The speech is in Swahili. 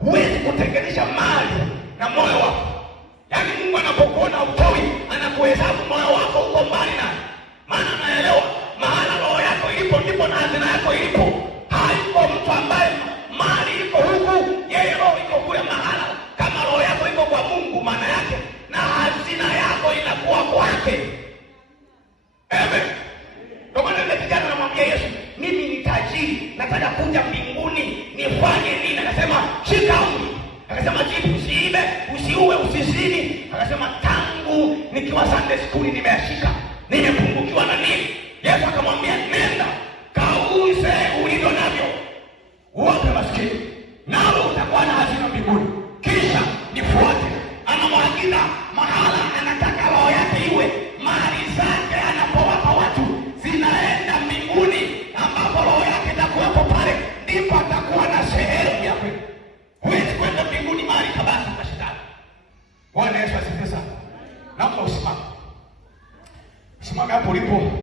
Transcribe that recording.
Huwezi kutenganisha mali na moyo wako. Yaani Mungu anapokuona utoi, anakuhesabu moyo wako uko mbali naye. Maana anaelewa mahala roho yako ilipo ndipo na hazina yako ilipo. Haiko mtu ambaye mali iko huku, yeye roho iko kule mahala. Kama roho yako iko kwa Mungu, maana yake na hazina yako inakuwa kwake. Amen. Ndio maana yule kijana anamwambia Yesu, mimi ni tajiri, nataka kuja mbinguni, nifanye nini? Akasema, shika amri. Akasema, jibu, usiibe, usiue, usizini. Akasema, tangu nikiwa Sunday school nimeashika. Nimepungukiwa na nini? Yesu akamwambia, nenda kauze ulivyo navyo, uwape maskini, nawe utakuwa na hazina mbinguni, kisha nifuate. Anamwagiza mahala anataka roho yake iwe. Mali zake anapowapa watu zinaenda mbinguni, ambapo roho yake itakuwepo pale, ndipo atakuwa na sehemu ya kwenda. Huwezi kwenda mbinguni mahali kabasi na shetani. Bwana Yesu asifiwe sana. Naomba usimame. Simama hapo ulipo.